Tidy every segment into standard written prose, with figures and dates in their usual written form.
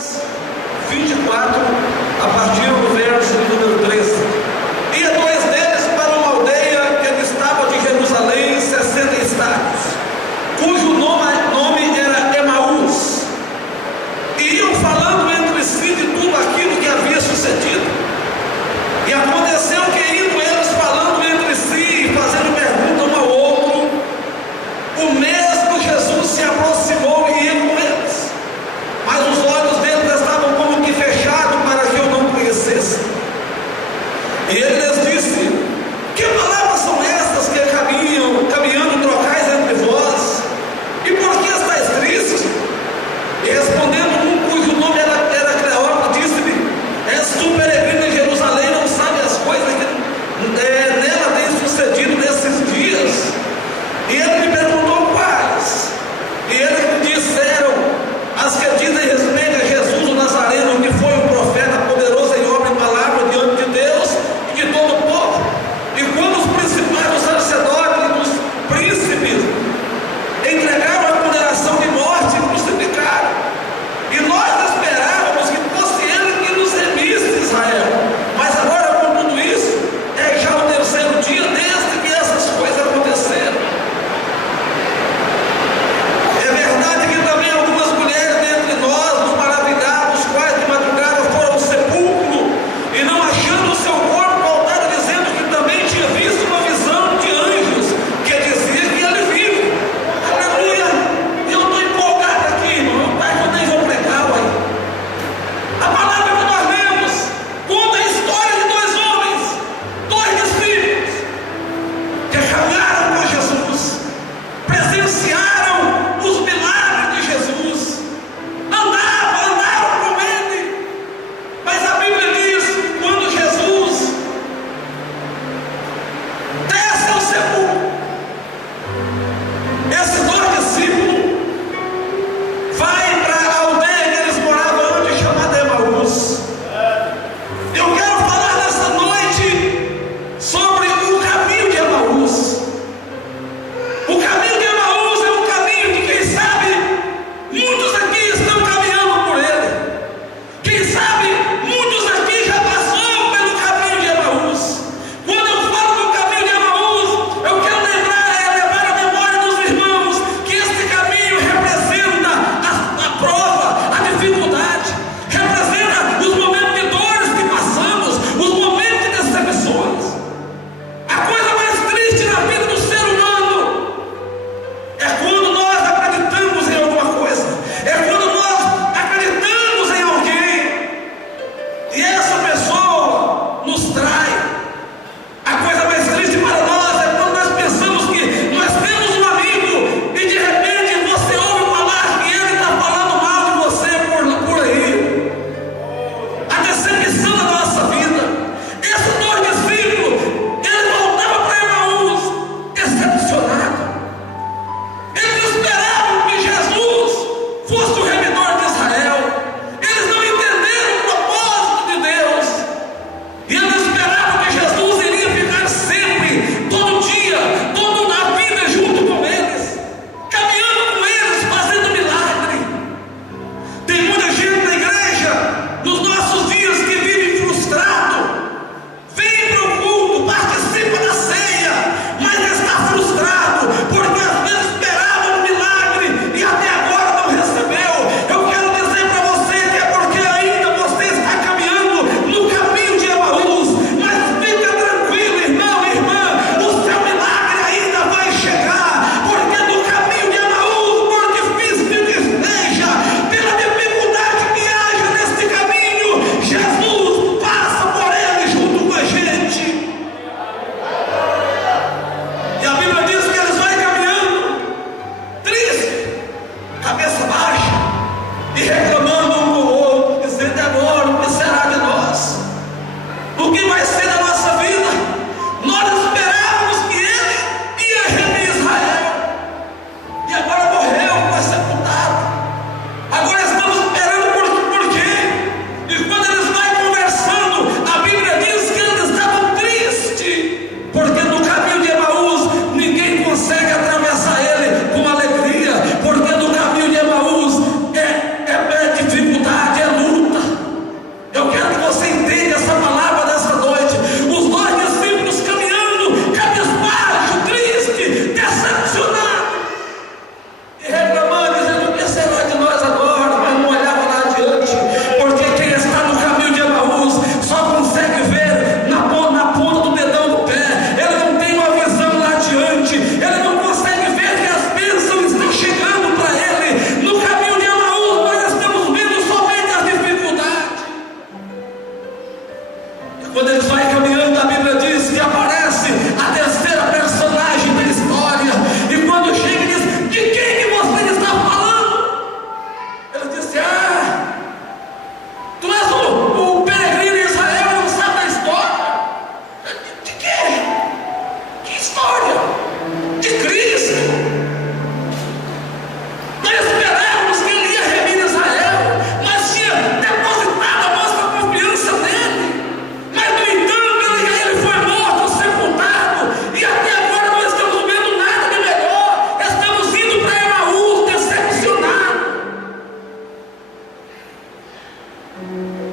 Lucas 24, a partir do verso número 13. Ia dois deles para uma aldeia que distava de Jerusalém 60 estádios, cujo nome era Emaús, e iam falando entre si de tudo aquilo que havia sucedido. E aconteceu que, indo eles falando entre si e fazendo pergunta um ao outro, o mesmo Jesus se aproximou e ia com eles, mas os olhos deles estavam como que fechados para que eu não conhecesse.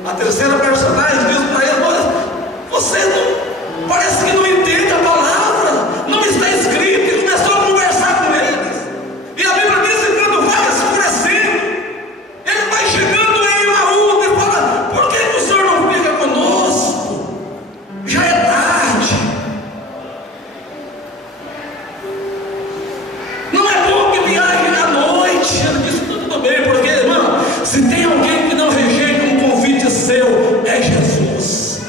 A terceira personagem diz para eles: vocês não, parece que não entendem a palavra, não está escrito. E começou a conversar com eles. E a Bíblia diz que quando vai escurecendo, ele vai chegando em Emaús e fala: por que o Senhor não fica conosco? Já é tarde. Não é bom que viaje à noite. Ele disse: tudo bem, porque, irmão, se tem alguém que não rejeita um convite seu, é Jesus.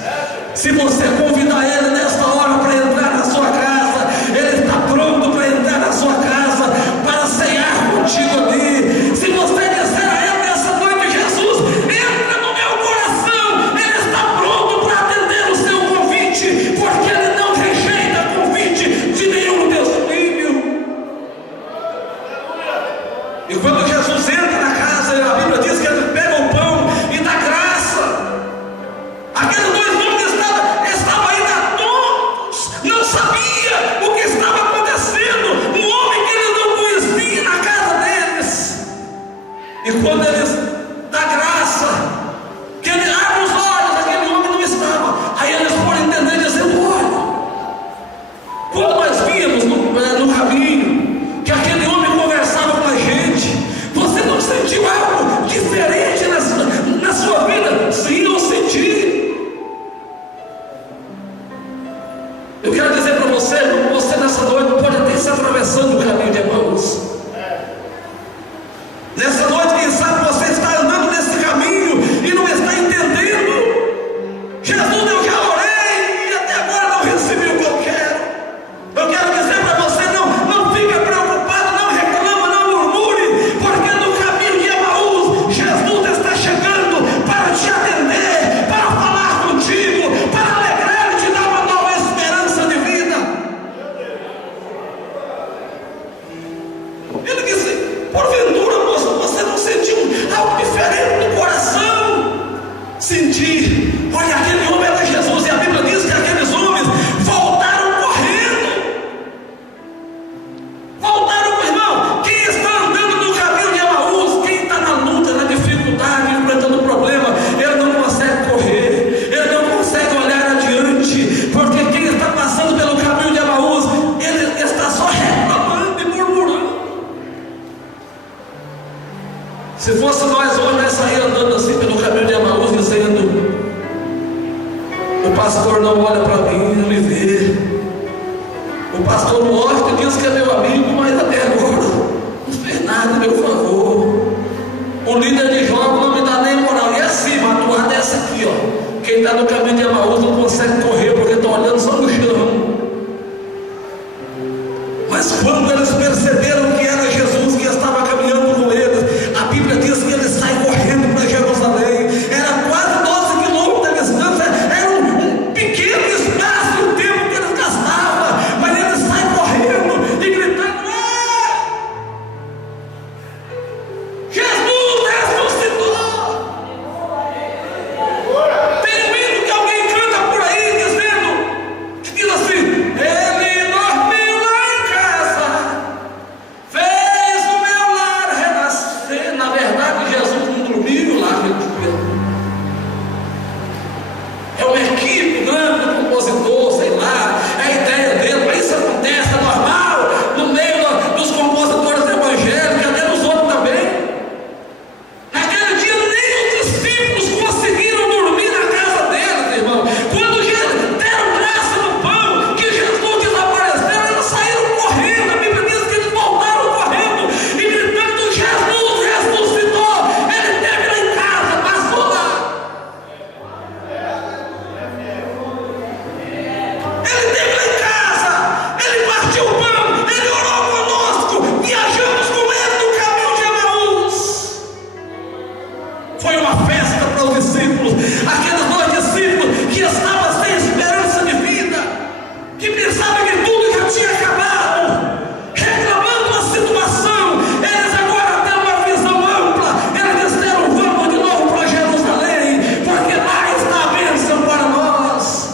Se você convidar ele nesta hora para entrar na sua casa, ele está pronto para entrar na sua casa, para cear contigo ali. Se você disser a ele nessa noite: Jesus, entra no meu coração, ele está pronto para atender o seu convite, porque ele não rejeita convite de nenhum Deus filho. E quando Jesus entra na casa, a Bíblia diz que ele pega o pão e dá graça. Aqueles dois homens estavam ainda tontos, não sabia o que estava acontecendo. Um homem que eles não conheciam na casa deles. E quando eles dá graça, que ele abre os olhos, aquele homem não estava. Aí eles foram entender, dizendo: olha, quando nós vimos no caminho que aquele homem conversava com a gente, você não sentiu algo diferente na sua vida? Sim, eu senti. Eu quero dizer para você, você nessa noite pode até estar atravessando o caminho de Emaús. Nessa noite, quem sabe você está andando nesse caminho e não está entendendo. Jesus, eu já orei e até agora não recebi o que eu quero. Eu quero dizer para você: não fique preocupado, não reclama, não murmure, porque no caminho de Emaús, Jesus está chegando para te atender, para falar contigo, para alegrar e te dar uma nova esperança de vida. Ele disse: porventura, moço, você não sentiu algo diferente no coração? Senti. Olha, aquele homem era Jesus, e a Bíblia diz que aqueles homens voltaram correndo. Voltaram, irmão. Quem está andando no caminho de Emaús, quem está na luta, na dificuldade, enfrentando problema, ele não consegue correr, ele não consegue olhar adiante, porque quem está passando pelo caminho de Emaús, ele está só reclamando e murmurando. Se fosse nós hoje, nós sair andando assim pelo caminho de Emaús, dizendo: o pastor não olha para mim, não me vê. O pastor Washington diz que é meu amigo, mas até agora não fez nada a meu favor. O líder de jogos não me dá nem moral. E assim, a toada é essa aqui, ó. Quem está no caminho de Emaús não consegue correr porque está olhando só no chão. Mas quando eles perceberam que era Jesus que estava caminhando com eles, a Bíblia diz que eles saem correndo para Jerusalém. Era quase 12 quilômetros de distância, era um pequeno espaço de tempo que eles gastavam, mas eles saem correndo e gritando: Jesus ressuscitou! Tem um hino que alguém canta por aí dizendo, que diz assim: ele dormiu lá em casa, fez o meu lar renascer. Na verdade, Jesus não dormiu lá, é uma equipe grande do compositor, sei lá, é a ideia dele, mas isso acontece, é normal, no meio dos compositores evangélicos, até nos outros também. Naquele dia nem os discípulos conseguiram dormir na casa deles, irmão. Quando deram graça no pão, que Jesus desapareceu, eles saíram correndo. A Bíblia diz que eles voltaram correndo e gritando: Jesus ressuscitou! Ele esteve lá em casa, passou lá. Ele esteve lá em casa, ele partiu o pão, ele orou conosco, viajamos com ele no caminho de Emaús. Foi uma festa para os discípulos, aqueles dois discípulos que estavam sem esperança de vida, que pensavam que tudo já tinha acabado, reclamando da situação. Eles agora têm uma visão ampla. Eles disseram: vamos de novo para Jerusalém, porque lá está a bênção para nós.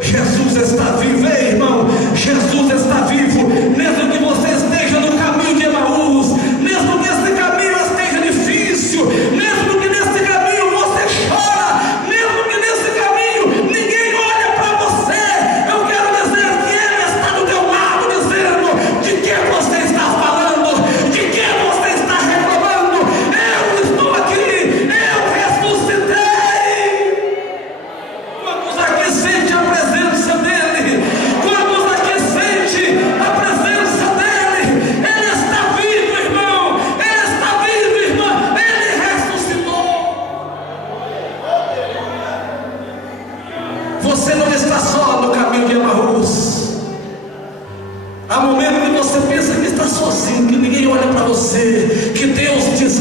Jesus está vivo, ei, irmão. Jesus está vivo. Mesmo que você esteja no caminho de Emaús, mesmo que esse caminho esteja difícil, mesmo que nesse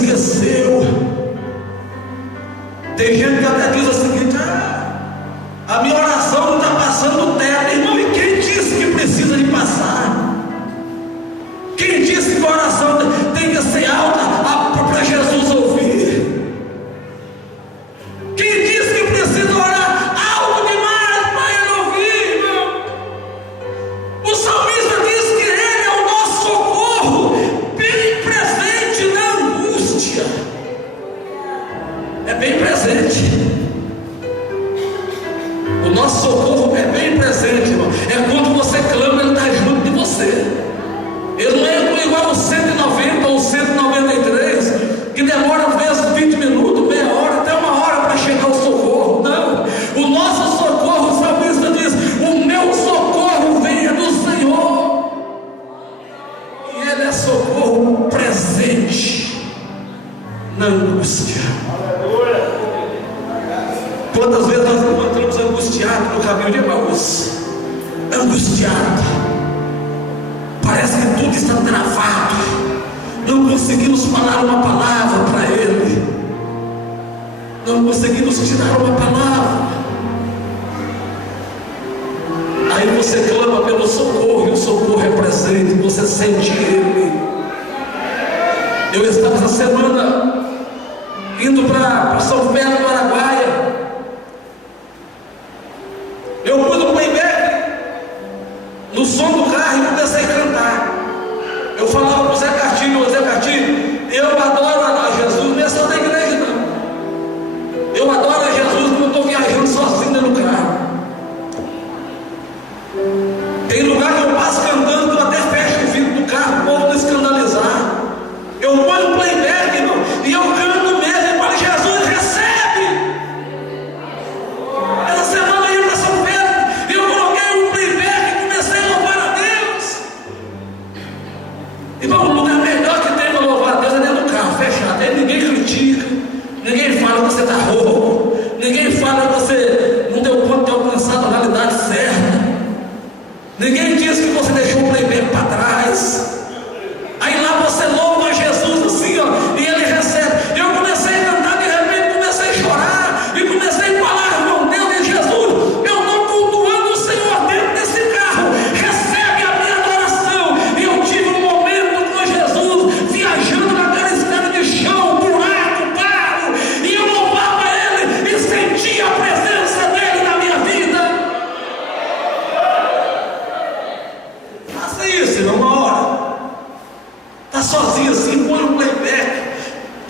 esqueceu. Tem gente que até diz o seguinte: a minha oração não está passando o teto. Irmão, e quem disse que precisa de passar? Quem disse que a oração tem que ser alta para Jesus ouvir? Quem disse que precisa orar alto demais para Ele ouvir, irmão? O salmista diz que Ele é o nosso socorro, bem presente na angústia. É bem presente. O nosso socorro é bem presente, irmão. É quando você clama, Ele está junto de você. Ele não é igual o 190 ou 193, que demora às vezes 20 minutos, meia hora, até uma hora para chegar o socorro. Não, o nosso socorro, o salmista diz: o meu socorro vem do Senhor. E Ele é socorro presente na angústia. Quantas vezes nós encontramos angustiados no caminho de Emaús? Angustiado. Parece que tudo está travado. Não conseguimos falar uma palavra para Ele. Não conseguimos tirar uma palavra. Aí você clama pelo socorro, e o socorro é presente. Você sente Ele. Eu estava essa semana indo para São Pedro do Araguaia. Eu pus o playback no som do carro e comecei a cantar. Eu falava para o Zé Cartinho: Zé Cartinho, eu adoro a Jesus, não é só da igreja não. Eu adoro a Jesus quando eu estou viajando sozinho dentro do carro. Tem lugar que eu passo cantando que eu até fecho o vidro do carro, o povo não escandalizar. Eu ponho o playback, irmão, e eu canto mesmo e falo: Jesus, recebe! Essa semana eu ia para São Pedro e eu coloquei um playback e comecei a louvar a Deus. Irmão, o lugar melhor que tem para louvar a Deus é dentro do carro, fechado. Aí ninguém critica, ninguém fala que você está rouco, ninguém fala que você não deu conta de alcançar a realidade certa, ninguém diz que você deixou o playback para trás. Aí lá você louva Jesus assim, ó, e Ele recebe. Eu comecei a cantar, de repente comecei a chorar e comecei a falar: irmão, Deus de Jesus, eu estou cultuando o Senhor dentro desse carro, recebe a minha adoração. E eu tive um momento com Jesus, viajando naquela estrada de chão, buraco, barro, e eu louvava Ele e sentia a presença dEle na minha vida. Faça isso, irmão, uma hora. Está sozinho assim, põe um playback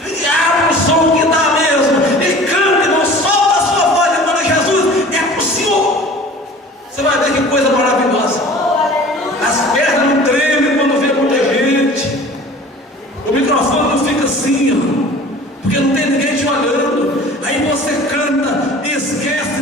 e abre o som que dá mesmo e canta, irmão, solta a sua voz e fala: Jesus, é pro Senhor. Você vai ver que coisa maravilhosa. As pernas não tremem quando vê muita gente, o microfone não fica assim, porque não tem ninguém te olhando. Aí você canta e esquece